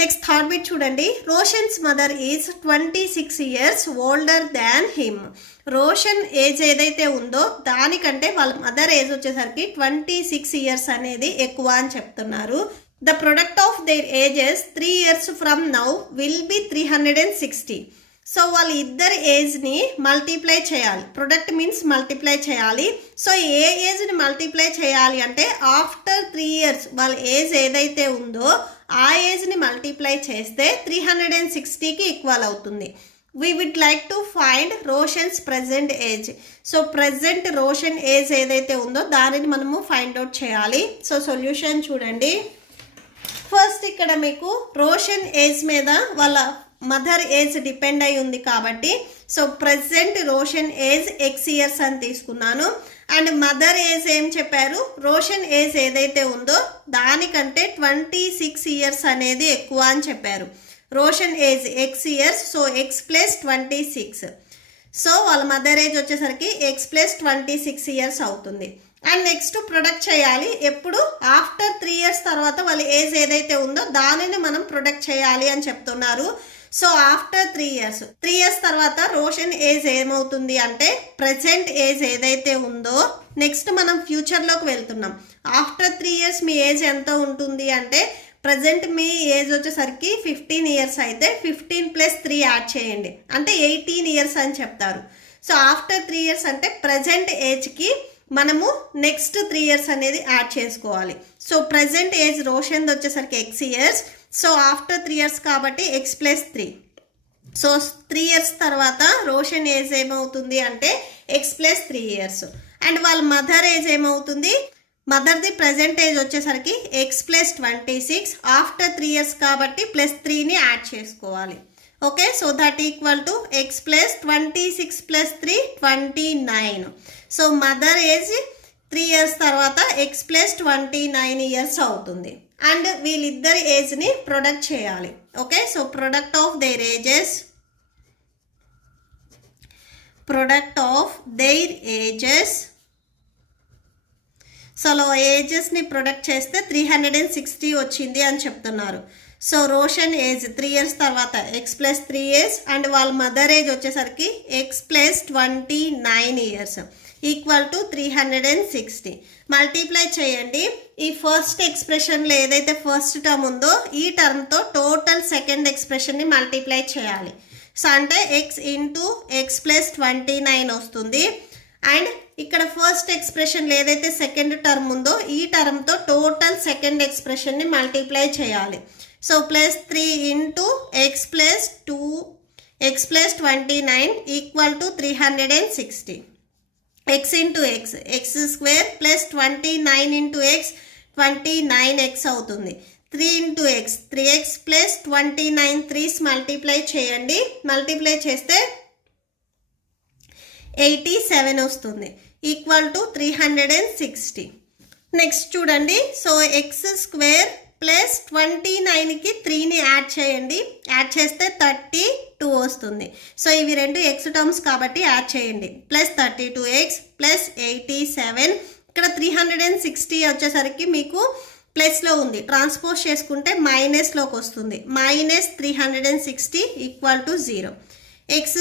Next third bit చూడండి. Roshan's mother is 26 years older than him. Roshan age ఏదైతే ఉందో దానికంటే వాళ్ళ మదర్ ఏజ్ వచ్చేసరికి 26 years అనేది ఎక్కువ అని చెప్తున్నారు. The product of their ages 3 years from now will be 360. So వాళ్ళ ఇద్దరు ఏజ్ని మల్టిప్లై చేయాలి. ప్రొడక్ట్ మీన్స్ మల్టిప్లై చేయాలి. సో ఏ ఏజ్ని మల్టిప్లై చేయాలి అంటే ఆఫ్టర్ 3 years వాళ్ళ ఏజ్ ఏదైతే ఉందో ఆ ఏజ్ని మల్టిప్లై చేస్తే 360కి ఈక్వల్ అవుతుంది. We would like to find Roshan's present age. So present Roshan age ఏదైతే ఉందో దానిని మనము ఫైండ్ అవుట్ చేయాలి. సో సొల్యూషన్ చూడండి. ఫస్ట్ ఇక్కడ మీకు రోషన్ ఏజ్ మీద వాళ్ళ మదర్ ఏజ్ డిపెండ్ అయి ఉంది కాబట్టి so present Roshan age X years అని తీసుకున్నాను. అండ్ మదర్ ఏజ్ ఏం చెప్పారు, రోషన్ ఏజ్ ఏదైతే ఉందో దానికంటే 26 years అనేది ఎక్కువ అని చెప్పారు. Roshan age X years, so X + 26. So వాళ్ళ మదర్ ఏజ్ వచ్చేసరికి X + 26 years అవుతుంది. అండ్ నెక్స్ట్ ప్రొడక్ట్ చేయాలి. ఎప్పుడు ఆఫ్టర్ 3 years తర్వాత వాళ్ళ ఏజ్ ఏదైతే ఉందో దానిని మనం ప్రొడక్ట్ చేయాలి అని చెప్తున్నారు. సో ఆఫ్టర్ 3 years తర్వాత రోషన్ ఏజ్ ఏమవుతుంది అంటే ప్రజెంట్ ఏజ్ ఏదైతే ఉందో నెక్స్ట్ మనం ఫ్యూచర్లోకి వెళ్తున్నాం. ఆఫ్టర్ 3 years మీ ఏజ్ ఎంత ఉంటుంది అంటే ప్రజెంట్ మీ ఏజ్ వచ్చేసరికి 15 years అయితే 15 + 3 యాడ్ చేయండి అంటే 18 years అని చెప్తారు. సో ఆఫ్టర్ 3 years అంటే ప్రజెంట్ ఏజ్కి మనము నెక్స్ట్ 3 years అనేది యాడ్ చేసుకోవాలి. సో ప్రజెంట్ ఏజ్ రోషన్ వచ్చేసరికి X years. So after 3 years కాబట్టి X + 3. సో 3 years తర్వాత రోషన్ ఏజ్ ఏమవుతుంది అంటే X + 3 years. అండ్ వాళ్ళ మదర్ ఏజ్ ఏమవుతుంది, మదర్ది ప్రజెంట్ ఏజ్ వచ్చేసరికి X + 26. ఆఫ్టర్ 3 years కాబట్టి +3ని యాడ్ చేసుకోవాలి. Okay, so that equal to X + 26 + 3 29. So mother age 3 years తర్వాత X + 29 years అవుతుంది. అండ్ వీళ్ళిద్దరి ఏజ్ని ప్రొడక్ట్ చేయాలి. Okay, so product of their ages so ఏజెస్ని ప్రొడక్ట్ చేస్తే 360 వచ్చింది అని చెప్తున్నారు. సో రోషన్ ఏజ్ 3 years తర్వాత X + 3 years అండ్ వాళ్ళ మదర్ ఏజ్ వచ్చేసరికి X + 29 years equal to 360. Multiply చేయండి. ఈ ఫస్ట్ ఎక్స్ప్రెషన్లో ఏదైతే ఫస్ట్ టర్మ్ ఉందో ఈ టర్మ్తో టోటల్ సెకండ్ ఎక్స్ప్రెషన్ని మల్టిప్లై చేయాలి. సో అంటే X × X + 29 వస్తుంది. అండ్ ఇక్కడ ఫస్ట్ ఎక్స్ప్రెషన్లో ఏదైతే సెకండ్ టర్మ్ ఉందో ఈ టర్మ్తో టోటల్ సెకండ్ ఎక్స్ప్రెషన్ని మల్టిప్లై చేయాలి. So +3 × X + 2 X + 29 equal to 360. X × X X² + 29 × X 29X అవుతుంది. 3 × X 3X + 29 3s మల్టిప్లై చేయండి. మల్టిప్లై చేస్తే 87 వస్తుంది ఈక్వల్ టు 360. నెక్స్ట్ చూడండి. సో X² + 29కి 3ని యాడ్ చేయండి. యాడ్ చేస్తే 32 వస్తుంది. సో ఇవి రెండు X టర్మ్స్ కాబట్టి యాడ్ చేయండి. +32X + 87. ఇక్కడ 360 వచ్చేసరికి మీకు ప్లస్లో ఉంది, ట్రాన్స్పోజ్ చేసుకుంటే మైనస్లోకి వస్తుంది. -360 ఈక్వల్ టు 0. X²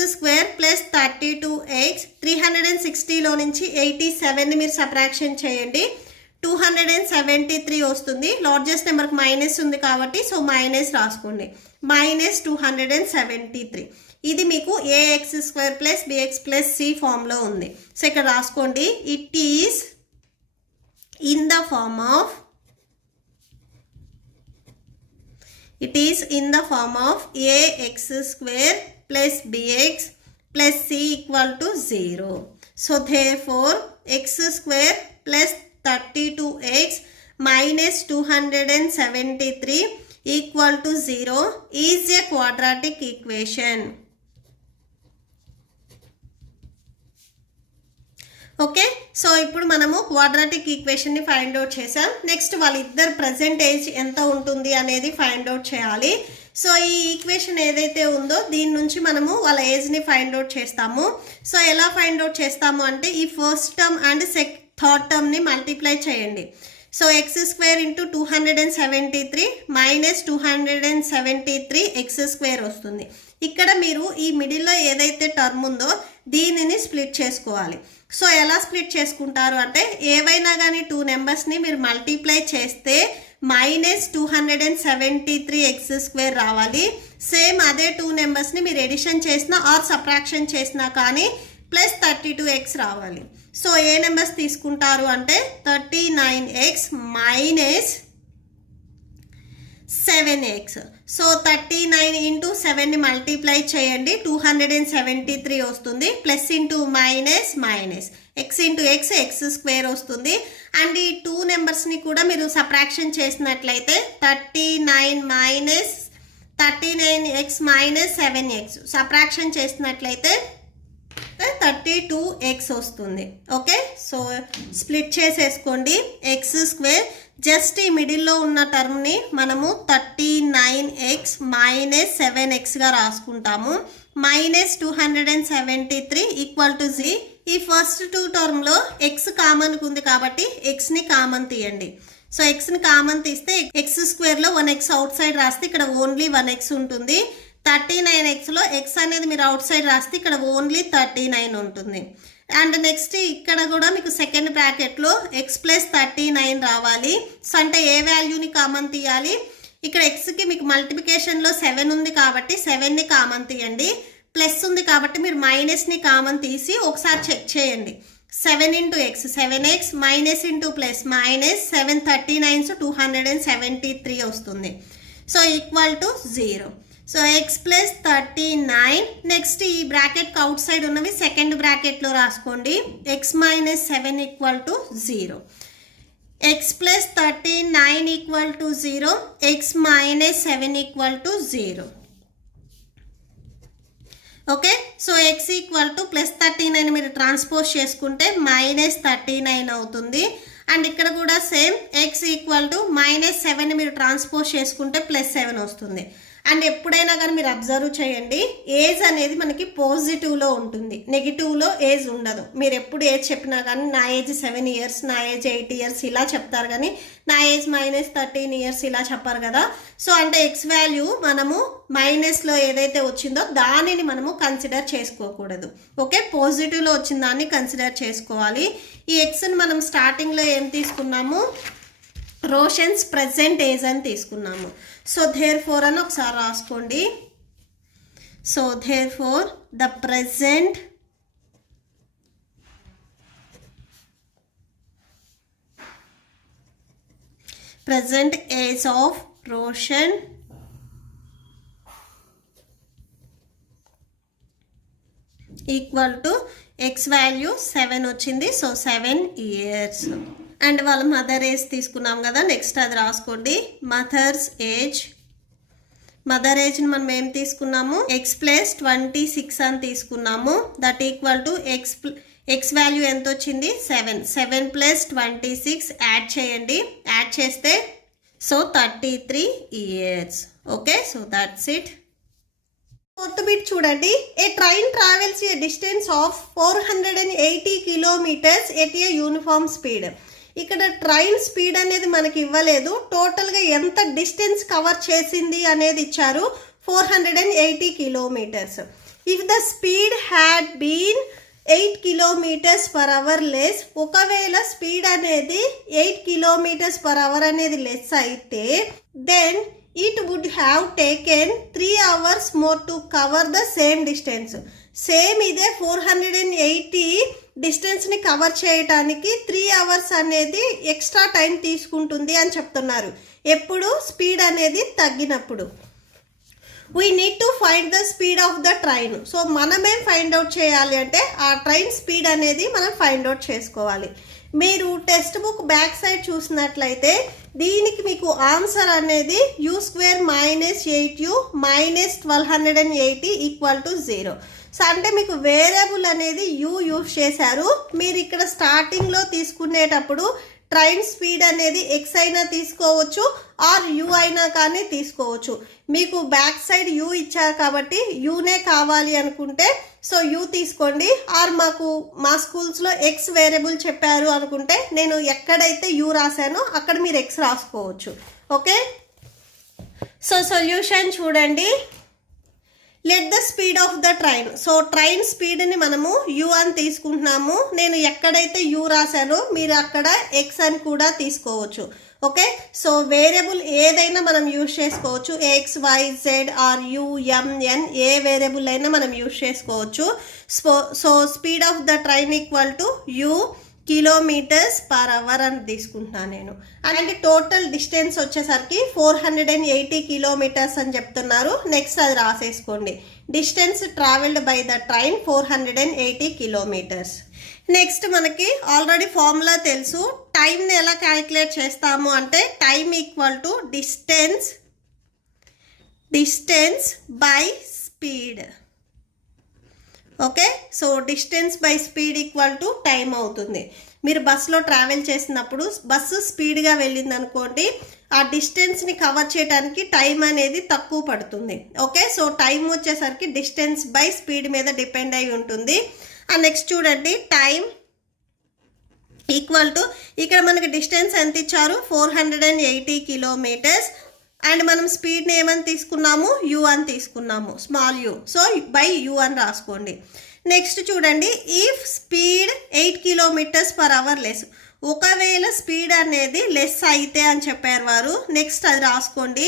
+ 32X 360లో నుంచి 87ని మీరు సబ్ట్రాక్షన్ చేయండి. 273 వస్తుంది. లార్జెస్ట్ నెంబర్కి మైనస్ ఉంది కాబట్టి సో మైనస్ రాసుకోండి. -273. ఇది మీకు ax² + bx + c ఫామ్లో ఉంది. సో ఇక్కడ రాసుకోండి. It is in the form of ax² + bx + c equal to 0. So therefore x² + 32x - 273 equal to 0 is a quadratic equation. Okay, so ఇప్పుడు మనము క్వాడ్రాటిక్ ఈక్వేషన్ని ఫైండ్ అవుట్ చేసాం. నెక్స్ట్ వాళ్ళిద్దరు present age ఎంత ఉంటుంది అనేది ఫైండ్ అవుట్ చేయాలి. So ఈ ఈక్వేషన్ ఏదైతే ఉందో దీని నుంచి మనము వాళ్ళ ఏజ్ని ఫైండ్ అవుట్ చేస్తాము. సో ఎలా ఫైండ్ అవుట్ చేస్తాము అంటే ఈ ఫస్ట్ టర్మ్ అండ్ థర్డ్ టర్మ్ని మల్టిప్లై చేయండి. So X square into 273 minus 273 X square వస్తుంది. ఇక్కడ మీరు ఈ మిడిల్లో ఏదైతే టర్మ్ ఉందో దీనిని స్ప్లిట్ చేసుకోవాలి. సో ఎలా స్ప్లిట్ చేసుకుంటారు అంటే ఏవైనా కానీ 2 నెంబర్స్ని మీరు మల్టిప్లై చేస్తే మైనస్ 273 ఎక్స్ స్క్వేర్ రావాలి. సేమ్ అదే 2 నెంబర్స్ని మీరు ఎడిషన్ చేసినా ఆర్ సబ్ట్రాక్షన్ చేసినా కానీ ప్లస్ 32x రావాలి. సో ఏ నెంబర్స్ తీసుకుంటారు అంటే 39x minus 7x. So 39 into 7ని మల్టిప్లై చేయండి, 273 వస్తుంది. Plus into minus minus X into X square వస్తుంది. అండ్ ఈ 2 నెంబర్స్ని కూడా మీరు సబ్ట్రాక్షన్ చేసినట్లయితే 39 minus 39x minus 7x subtraction చేసినట్లయితే 32x వస్తుంది. ఓకే, సో స్ప్లిట్ చేసేసుకోండి. ఎక్స్ స్క్వేర్ జస్ట్ ఈ మిడిల్లో ఉన్న టర్మ్ని మనము 39x మైనస్ 7xగా రాసుకుంటాము. మైనస్ 273 ఈక్వల్ టు జీ. ఈ ఫస్ట్ 2 టర్మ్లో ఎక్స్ కామన్కి ఉంది కాబట్టి ఎక్స్ని కామన్ తీయండి. సో ఎక్స్ని కామన్ తీస్తే ఎక్స్ స్క్వేర్లో 1x అవుట్ సైడ్ రాస్తే ఇక్కడ ఓన్లీ 1x ఉంటుంది. 39xలో ఎక్స్ అనేది మీరు అవుట్ సైడ్ రాస్తే ఇక్కడ ఓన్లీ 39 ఉంటుంది. అండ్ నెక్స్ట్ ఇక్కడ కూడా మీకు సెకండ్ బ్రాకెట్లో ఎక్స్ ప్లస్ 39 రావాలి. సో అంటే ఏ వాల్యూని కామన్ తీయాలి? ఇక్కడ ఎక్స్కి మీకు మల్టిప్లికేషన్లో 7 ఉంది కాబట్టి 7ని కామన్ తీయండి. ప్లస్ ఉంది కాబట్టి మీరు మైనస్ని కామన్ తీసి ఒకసారి చెక్ చేయండి. 7 into X 7x minus into plus minus 7 39 273 వస్తుంది. So equal to 0. So X plus 39. Next ఈ బ్రాకెట్కి అవుట్ సైడ్ ఉన్నవి సెకండ్ బ్రాకెట్లో రాసుకోండి. X minus 7 equal to 0. X plus 39 equal to 0. X minus 7 equal to 0. Okay, so X equal to plus 39 మీరు transpose చేసుకుంటే minus 39 అవుతుంది. And ఇక్కడ కూడా same X equal to minus 7 మీరు ట్రాన్స్పోజ్ చేసుకుంటే ప్లస్ 7 వస్తుంది. అండ్ ఎప్పుడైనా కానీ మీరు అబ్జర్వ్ చేయండి, ఏజ్ అనేది మనకి పాజిటివ్లో ఉంటుంది, నెగిటివ్లో ఏజ్ ఉండదు. మీరు ఎప్పుడు ఏజ్ చెప్పినా కానీ నా ఏజ్ 7 ఇయర్స్, నా ఏజ్ 8 ఇయర్స్ ఇలా చెప్తారు కానీ నా ఏజ్ మైనస్ 13 ఇయర్స్ ఇలా చెప్పారు కదా. సో అంటే ఎక్స్ వాల్యూ మనము మైనస్లో ఏదైతే వచ్చిందో దానిని మనము కన్సిడర్ చేసుకోకూడదు. ఓకే, పాజిటివ్లో వచ్చిన దాన్ని కన్సిడర్ చేసుకోవాలి. ఈ ఎక్స్ని మనం స్టార్టింగ్లో ఏం తీసుకున్నాము? రోషన్స్ ప్రెజెంట్ ఏజ్ అని తీసుకున్నాము. సో దేర్ ఫోర్ అని ఒకసారి రాసుకోండి. So therefore the present age of Roshan equal to X value 7 వచ్చింది. So 7 years. అండ్ వాళ్ళ మదర్ ఏజ్ తీసుకున్నాం కదా, నెక్స్ట్ అది రాసుకోండి. మదర్స్ ఏజ్, మదర్ ఏజ్ని మనం ఏం తీసుకున్నాము? ఎక్స్ ప్లస్ 26 అని తీసుకున్నాము. That equal to X value ఎంత వచ్చింది? 7 ప్లస్ 26 యాడ్ చేయండి. యాడ్ చేస్తే so 33 years. Okay, so that's it. Fourth bit చూడండి. A train travels a distance of 480 kilometres at a uniform speed. ఇక్కడ ట్రైన్ స్పీడ్ అనేది మనకి ఇవ్వలేదు, టోటల్గా ఎంత డిస్టెన్స్ కవర్ చేసింది అనేది ఇచ్చారు. 480 kilometres. If the speed had been 8 kilometres per hour less, ఒకవేళ స్పీడ్ అనేది 8 కిలోమీటర్స్ పర్ అవర్ అనేది లెస్ అయితే then it would have taken 3 hours more to cover the same distance. Same ఇదే 480 డిస్టెన్స్ని కవర్ చేయడానికి 3 hours అనేది ఎక్స్ట్రా టైం తీసుకుంటుంది అని చెప్తున్నారు. ఎప్పుడు? స్పీడ్ అనేది తగ్గినప్పుడు. We need to find the speed of the train. So మనమేం ఫైండ్ అవుట్ చేయాలి అంటే ఆ ట్రైన్ స్పీడ్ అనేది మనం ఫైండ్ అవుట్ చేసుకోవాలి. మీరు టెక్స్ట్ బుక్ బ్యాక్ సైడ్ చూసినట్లయితే దీనికి మీకు ఆన్సర్ అనేది u² minus 8u minus 1280 equal to 0. So అంటే మీకు వేరియబుల్ అనేది u యూజ్ చేశారు. మీరు ఇక్కడ స్టార్టింగ్లో తీసుకునేటప్పుడు ట్రైన్ స్పీడ్ అనేది ఎక్స్ అయినా తీసుకోవచ్చు ఆర్ యూ అయినా కానీ తీసుకోవచ్చు. మీకు బ్యాక్ సైడ్ యూ ఇచ్చారు కాబట్టి యూనే కావాలి అనుకుంటే సో యూ తీసుకోండి. ఆర్ మా స్కూల్స్లో ఎక్స్ వేరియబుల్ చెప్పారు అనుకుంటే నేను ఎక్కడైతే యూ రాశానో అక్కడ మీరు ఎక్స్ రాసుకోవచ్చు. ఓకే, సో సొల్యూషన్ చూడండి. Let the speed of the train. So train స్పీడ్ని మనము యూ అని తీసుకుంటున్నాము. నేను ఎక్కడైతే యూ రాశానో మీరు అక్కడ ఎక్స్ అని కూడా తీసుకోవచ్చు. ఓకే, సో వేరియబుల్ ఏదైనా మనం యూజ్ చేసుకోవచ్చు. X, Y, Z are U, M, N ఏ వేరియబుల్ అయినా మనం యూజ్ చేసుకోవచ్చు. So speed of the train equal to U kilometres per hour అని తీసుకుంటున్నాను నేను. అండ్ టోటల్ డిస్టెన్స్ వచ్చేసరికి 480 కిలోమీటర్స్ అని చెప్తున్నారు. నెక్స్ట్ అది రాసేసుకోండి. Distance travelled by the train 480 kilometres. Next మనకి ఆల్రెడీ ఫార్ములా తెలుసు. టైంని ఎలా క్యాలిక్యులేట్ చేస్తాము అంటే time equal to distance by speed. Okay, so distance by speed equal to time అవుతుంది. మీరు బస్సులో ట్రావెల్ చేసినప్పుడు బస్సు స్పీడ్గా వెళ్ళింది అనుకోండి, ఆ డిస్టెన్స్ని కవర్ చేయడానికి టైం అనేది తక్కువ పడుతుంది. ఓకే, సో టైం వచ్చేసరికి డిస్టెన్స్ బై స్పీడ్ మీద డిపెండ్ అయి ఉంటుంది. నెక్స్ట్ చూడండి, టైం ఈక్వల్ టు ఇక్కడ మనకి డిస్టెన్స్ ఎంత ఇచ్చారు 480 కిలోమీటర్స్. అండ్ మనం స్పీడ్ని ఏమని తీసుకున్నాము యూ అని తీసుకున్నాము, small U. So by U అని రాసుకోండి. నెక్స్ట్ చూడండి, if speed 8 kilometres per hour less. ఒకవేళ స్పీడ్ అనేది లెస్ అయితే అని చెప్పారు వారు. నెక్స్ట్ అది రాసుకోండి.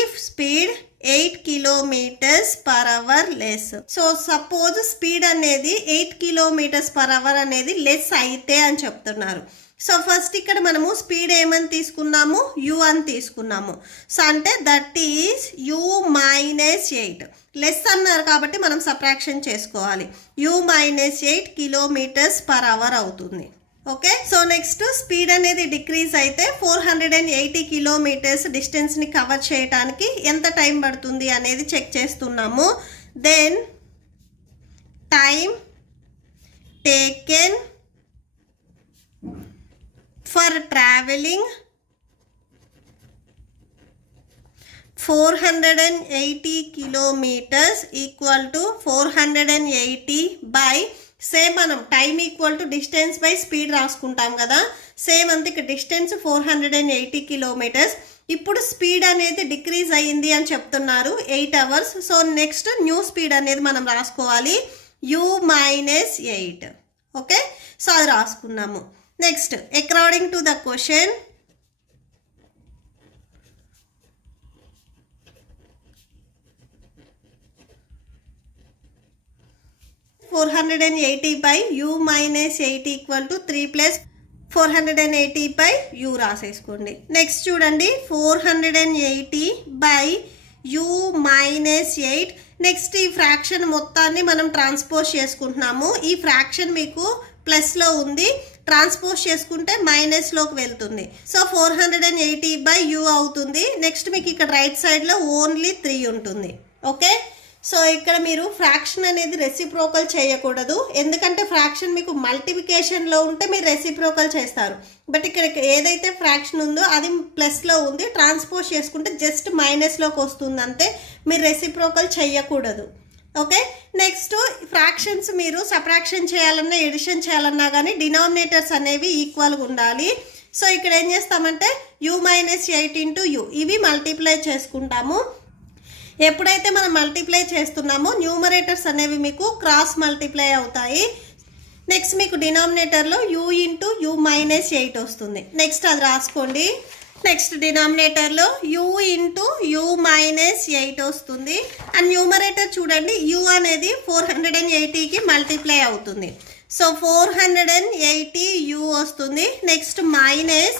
If speed 8 kilometres per hour less. So suppose speed అనేది 8 కిలోమీటర్స్ పర్ అవర్ అనేది లెస్ అయితే అని చెప్తున్నారు. సో ఫస్ట్ ఇక్కడ మనము స్పీడ్ ఏమని తీసుకున్నాము యూ అని తీసుకున్నాము. సో అంటే దట్ ఈస్ యూ -8. లెస్ అన్నారు కాబట్టి మనం సబ్ట్రాక్షన్ చేసుకోవాలి. యూ -8 కిలోమీటర్స్ పర్ అవర్ అవుతుంది. ఓకే, సో నెక్స్ట్ స్పీడ్ అనేది డిక్రీజ్ అయితే 480 కిలోమీటర్స్ డిస్టెన్స్ని కవర్ చేయడానికి ఎంత టైం పడుతుంది అనేది చెక్ చేస్తున్నాము. Then time taken for travelling 480 kilometres equal to 480 by same మనం time equal to distance by speed రాసుకుంటాం కదా. సేమ్ అంతే ఇక్కడ డిస్టెన్స్ 480 కిలోమీటర్స్. ఇప్పుడు స్పీడ్ అనేది డిక్రీజ్ అయ్యింది అని చెప్తున్నారు 8 hours. So next new speed అనేది మనం రాసుకోవాలి యూ -8. ఓకే, సో అది రాసుకున్నాము. Next according to the question (480 by u minus 8 equal to 3 plus 480 by u రాసేసుకోండి. Next చూడండి 480 by u minus 8. నెక్స్ట్ ఈ ఫ్రాక్షన్ మొత్తాన్ని మనం ట్రాన్స్పోజ్ చేసుకుంటున్నాము. ఈ ఫ్రాక్షన్ మీకు ప్లస్లో ఉంది, ట్రాన్స్పోజ్ చేసుకుంటే మైనస్లోకి వెళ్తుంది. సో 480 by u అవుతుంది. నెక్స్ట్ మీకు ఇక్కడ రైట్ సైడ్లో ఓన్లీ 3 ఉంటుంది. ఓకే, సో ఇక్కడ మీరు ఫ్రాక్షన్ అనేది రెసిప్రోకల్ చేయకూడదు, ఎందుకంటే ఫ్రాక్షన్ మీకు మల్టిప్లికేషన్లో ఉంటే మీరు రెసిప్రోకల్ చేస్తారు. బట్ ఇక్కడ ఏదైతే ఫ్రాక్షన్ ఉందో అది ప్లస్లో ఉంది, ట్రాన్స్పోజ్ చేసుకుంటే జస్ట్ మైనస్లోకి వస్తుంది అంతే, మీరు రెసిప్రోకల్ చేయకూడదు. ఓకే, నెక్స్ట్ ఫ్రాక్షన్స్ మీరు సబ్ట్రాక్షన్ చేయాలన్నా ఎడిషన్ చేయాలన్నా కానీ డినామినేటర్స్ అనేవి ఈక్వల్గా ఉండాలి. సో ఇక్కడ ఏం చేస్తామంటే u -8 ఇంటూ u ఇవి మల్టిప్లై చేసుకుంటాము. ఎప్పుడైతే మనం మల్టిప్లై చేస్తున్నామో న్యూమరేటర్స్ అనేవి మీకు క్రాస్ మల్టిప్లై అవుతాయి. నెక్స్ట్ మీకు డినామినేటర్లో u ఇంటూ u -8 వస్తుంది. నెక్స్ట్ అది రాసుకోండి. నెక్స్ట్ డినామినేటర్లో u ఇంటూ u -8 వస్తుంది. అండ్ న్యూమరేటర్ చూడండి u అనేది 480కి మల్టిప్లై అవుతుంది. సో 480 u వస్తుంది. నెక్స్ట్ మైనస్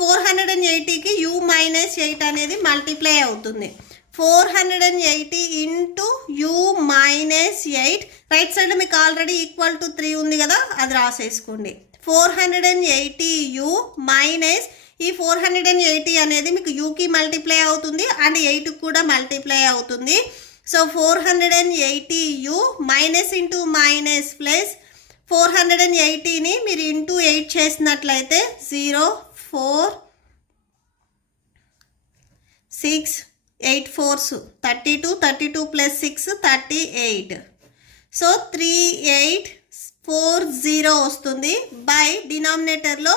480కి u -8 అనేది మల్టిప్లై అవుతుంది. 480 ఇంటూ u -8 రైట్ సైడ్లో మీకు ఆల్రెడీ ఈక్వల్ టు 3 ఉంది కదా, అది రాసేసుకోండి. 480 u మైనస్ ఈ 480 అనేది మీకు యూకి మల్టిప్లై అవుతుంది అండ్ 8కి కూడా మల్టిప్లై అవుతుంది. So 480 u minus into minus plus 480ని మీరు ఇంటూ 8 చేసినట్లయితే 0 4 6 8 4s 32 32 ప్లస్ 6 38. సో 3840 వస్తుంది. బై డినామినేటర్లో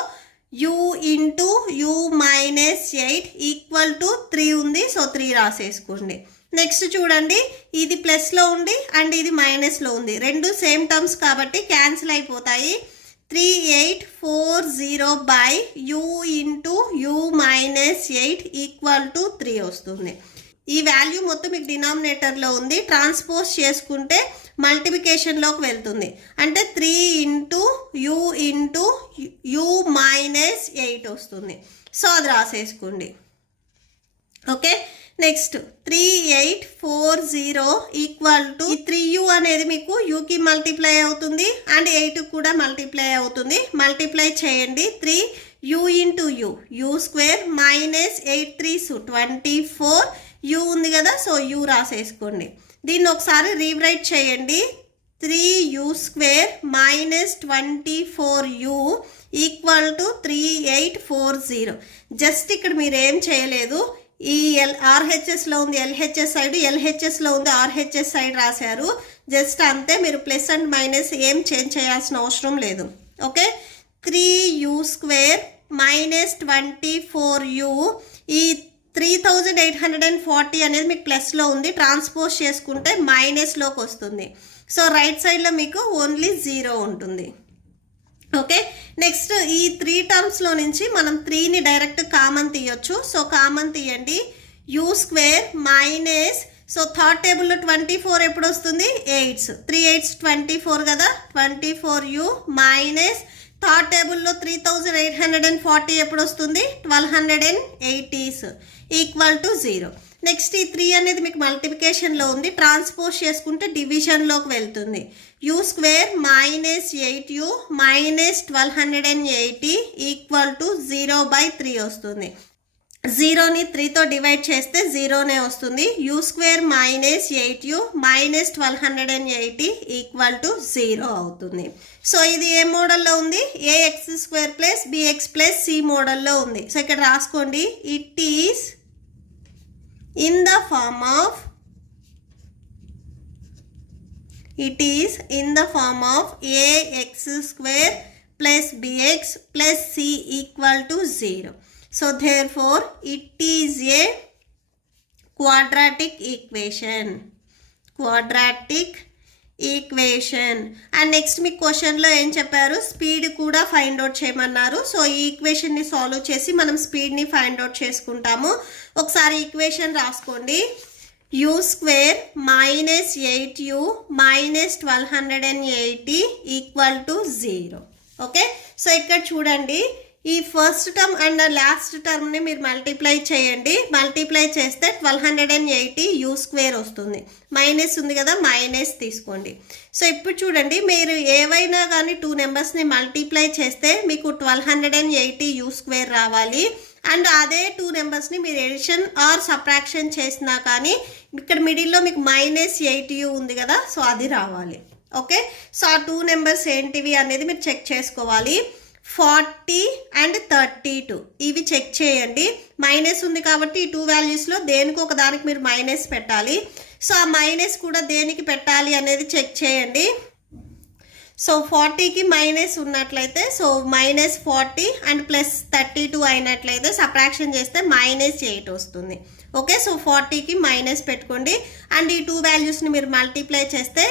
u into u minus 8 equal to 3 ఉంది. సో 3 రాసేసుకోండి. నెక్స్ట్ చూడండి, ఇది ప్లస్లో ఉంది అండ్ ఇది మైనస్లో ఉంది. రెండు సేమ్ టర్మ్స్ కాబట్టి క్యాన్సిల్ అయిపోతాయి. 3840 by u into u minus 8 equal to 3 వస్తుంది. ఈ వాల్యూ మొత్తం మీకు డినామినేటర్లో ఉంది. ట్రాన్స్పోజ్ చేసుకుంటే మల్టిప్లికేషన్లోకి వెళ్తుంది. అంటే 3 ఇంటూ u మైనస్ 8 వస్తుంది. సో అది రాసేసుకోండి. Okay, next 3840 equal to 3u అనేది మీకు యూకి మల్టిప్లై అవుతుంది అండ్ 8 కూడా మల్టిప్లై అవుతుంది. మల్టిప్లై చేయండి. 3u into u square minus 8 3s 24 u ఉంది కదా, సో u రాసేసుకోండి. దీన్ని ఒకసారి రీరైట్ చేయండి. 3u square minus 24u equal to 3840. Just ఇక్కడ మీరు ఏం చేయలేదు, ఈ ఆర్హెచ్ఎస్లో ఉంది ఎల్హెచ్ఎస్ సైడ్, ఎల్హెచ్ఎస్లో ఉంది ఆర్హెచ్ఎస్ సైడ్ రాశారు. జస్ట్ అంతే, మీరు ప్లస్ అండ్ మైనస్ ఏం చేంజ్ చేయాల్సిన అవసరం లేదు. Okay, 3u square minus 24u, ఈ 3840 అనేది మీకు ప్లస్లో ఉంది. ట్రాన్స్పోజ్ చేసుకుంటే మైనస్లోకి వస్తుంది. సో రైట్ సైడ్లో మీకు ఓన్లీ 0 ఉంటుంది. ఓకే, నెక్స్ట్ ఈ 3 టర్మ్స్లో నుంచి మనం 3ని డైరెక్ట్ కామన్ తీయొచ్చు. సో కామన్ తీయండి. u square minus, so third టేబుల్లో 24 ఎప్పుడు వస్తుంది? 8s, 3 8s 24 కదా, 24u మైనస్ థర్డ్ టేబుల్లో 3840 ఎప్పుడు వస్తుంది? 1280s equal to 0. నెక్స్ట్ ఈ 3 అనేది మీకు మల్టిప్లికేషన్లో ఉంది. ట్రాన్స్పోజ్ చేసుకుంటే డివిజన్లోకి వెళ్తుంది. u square minus 8u minus 1280 equal to 0/3 వస్తుంది. 0ని 3తో డివైడ్ చేస్తే 0నే వస్తుంది. u square minus 8u minus 1280 equal to 0 అవుతుంది. సో ఇది ఏ మోడల్లో ఉంది? ax square plus bx plus c మోడల్లో ఉంది. సో ఇక్కడ రాసుకోండి. It is in the form of ax square plus bx plus c equal to 0. So therefore it is a quadratic equation. And next మీ క్వశ్చన్లో ఏం చెప్పారు? స్పీడ్ కూడా find out చేయమన్నారు. సో ఈ ఈక్వేషన్ని సాల్వ్ చేసి మనం స్పీడ్ని ఫైండ్ అవుట్ చేసుకుంటాము. ఒకసారి ఈక్వేషన్ రాసుకోండి. u square minus 8u minus 1280 equal to 0. Okay, so ఇక్కడ చూడండి, ఈ ఫస్ట్ టర్మ్ అండ్ లాస్ట్ టర్మ్ని మీరు మల్టిప్లై చేయండి. మల్టిప్లై చేస్తే 1280 u స్క్వేర్ వస్తుంది. మైనస్ ఉంది కదా, మైనస్ తీసుకోండి. సో ఇప్పుడు చూడండి, మీరు ఏవైనా కానీ 2 నెంబర్స్ని మల్టిప్లై చేస్తే మీకు 1280 u స్క్వేర్ రావాలి. అండ్ అదే 2 నెంబర్స్ని మీరు ఎడిషన్ ఆర్ సబ్ట్రాక్షన్ చేసినా కానీ ఇక్కడ మిడిల్లో మీకు మైనస్ 8u ఉంది కదా, సో అది రావాలి. ఓకే, సో ఆ 2 నెంబర్స్ ఏంటివి అనేది మీరు చెక్ చేసుకోవాలి. 40 అండ్ 32 ఇవి చెక్ చేయండి. మైనస్ ఉంది కాబట్టి ఈ 2 వాల్యూస్లో దేనికి ఒక దానికి మీరు మైనస్ పెట్టాలి. సో ఆ మైనస్ కూడా దేనికి పెట్టాలి అనేది చెక్ చేయండి. సో 40కి మైనస్ ఉన్నట్లయితే సో మైనస్ 40 అండ్ ప్లస్ 32 అయినట్లయితే సబ్ట్రాక్షన్ చేస్తే మైనస్ 8 వస్తుంది. ఓకే, సో 40కి మైనస్ పెట్టుకోండి అండ్ ఈ 2 వాల్యూస్ని మీరు మల్టిప్లై చేస్తే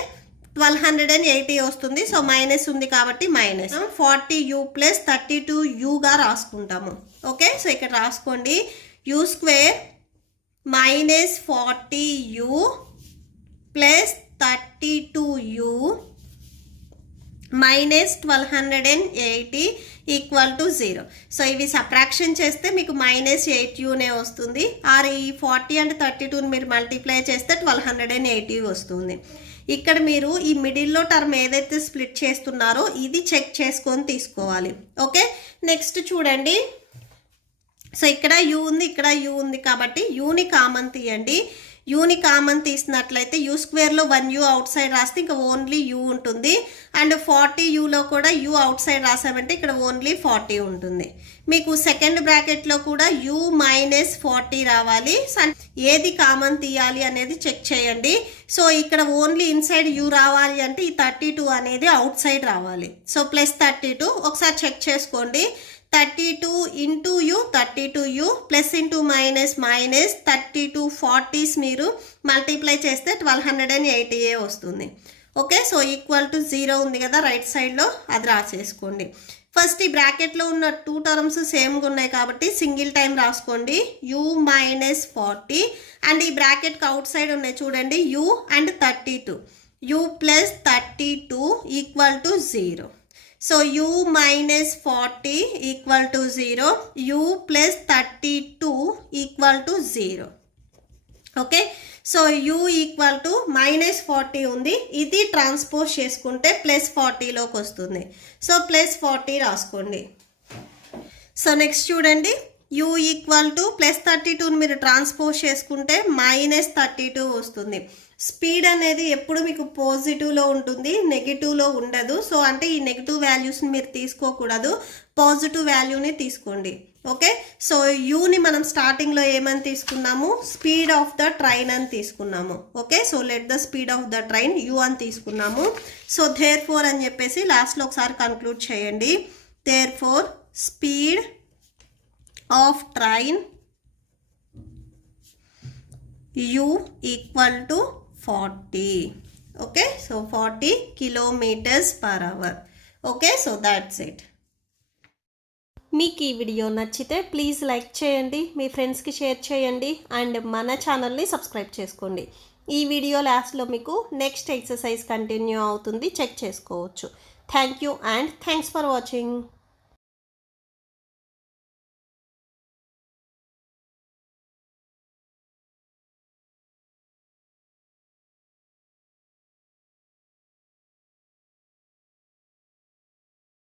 1280 వస్తుంది. సో మైనస్ ఉంది కాబట్టి మైనస్ 40u ప్లస్ 32uగా రాసుకుంటాము. ఓకే, సో ఇక్కడ రాసుకోండి. u square minus 40u plus 32u minus 1280 equal to 0. So ఇవి సబ్ట్రాక్షన్ చేస్తే మీకు మైనస్ 8uనే వస్తుంది. ఆర్ ఈ 40 అండ్ 32ని మీరు మల్టిప్లై చేస్తే 1280 వస్తుంది. ఇక్కడ మీరు ఈ మిడిల్లో టర్మ్ ఏదైతే స్ప్లిట్ చేస్తున్నారో ఇది చెక్ చేసుకొని తీసుకోవాలి. ఓకే, నెక్స్ట్ చూడండి. సో ఇక్కడ u ఉంది, ఇక్కడ u ఉంది కాబట్టి uని కామన్ తీయండి. యూని కామన్ తీసినట్లయితే యూ స్క్వేర్లో 1u అవుట్ సైడ్ రాస్తే ఇంకా ఓన్లీ యూ ఉంటుంది. అండ్ 40uలో కూడా యూ అవుట్ సైడ్ రాసామంటే ఇక్కడ ఓన్లీ 40 ఉంటుంది. మీకు సెకండ్ బ్రాకెట్లో కూడా u మైనస్ 40 రావాలి. ఏది కామన్ తీయాలి అనేది చెక్ చేయండి. సో ఇక్కడ ఓన్లీ ఇన్సైడ్ u రావాలి అంటే ఈ 32 అనేది అవుట్ సైడ్ రావాలి. సో ప్లస్ 32 ఒకసారి చెక్ చేసుకోండి. 32 into you 32u plus into minus minus 32 40s మీరు మల్టిప్లై చేస్తే 1280 వస్తుంది. ఓకే, సో ఈక్వల్ టు 0 ఉంది కదా రైట్ సైడ్లో, అది రాసేసుకోండి. ఫస్ట్ ఈ బ్రాకెట్లో ఉన్న 2 టర్మ్స్ సేమ్గా ఉన్నాయి కాబట్టి సింగిల్ టైం రాసుకోండి. u మైనస్ 40 అండ్ ఈ బ్రాకెట్కి అవుట్ సైడ్ ఉన్నాయి చూడండి u and 32. u plus 32 equal to 0. So u minus 40 equal to 0, u plus 32 equal to 0. Okay, so u equal to minus 40 ఉంది, ఇది ట్రాన్స్పోజ్ చేసుకుంటే ప్లస్ 40లోకి వస్తుంది. సో ప్లస్ 40 రాసుకోండి. So next చూడండి, u equal to plus 32ని మీరు transpose చేసుకుంటే minus 32 వస్తుంది. Speed అనేది ఎప్పుడు మీకు పాజిటివ్లో ఉంటుంది, నెగిటివ్లో ఉండదు. సో అంటే ఈ నెగిటివ్ వాల్యూస్ని మీరు తీసుకోకూడదు, పాజిటివ్ వాల్యూని తీసుకోండి. ఓకే, సో యూని మనం స్టార్టింగ్లో ఏమని తీసుకున్నాము, స్పీడ్ ఆఫ్ ద ట్రైన్ అని తీసుకున్నాము. Okay, so let the speed of the train you అని తీసుకున్నాము. సో దేర్ ఫోర్ అని చెప్పేసి లాస్ట్లో ఒకసారి కన్క్లూడ్ చేయండి. Therefore speed of train u equal to 40. Okay, so 40 km/h. Okay, so that's it. మీకు ఈ వీడియో నచ్చితే ప్లీజ్ లైక్ చేయండి, మీ ఫ్రెండ్స్కి షేర్ చేయండి అండ్ మన ఛానల్ని సబ్స్క్రైబ్ చేసుకోండి. ఈ వీడియో లాస్ట్లో మీకు నెక్స్ట్ ఎక్సర్సైజ్ కంటిన్యూ అవుతుంది, చెక్ చేసుకోవచ్చు. Thank you and thanks for watching.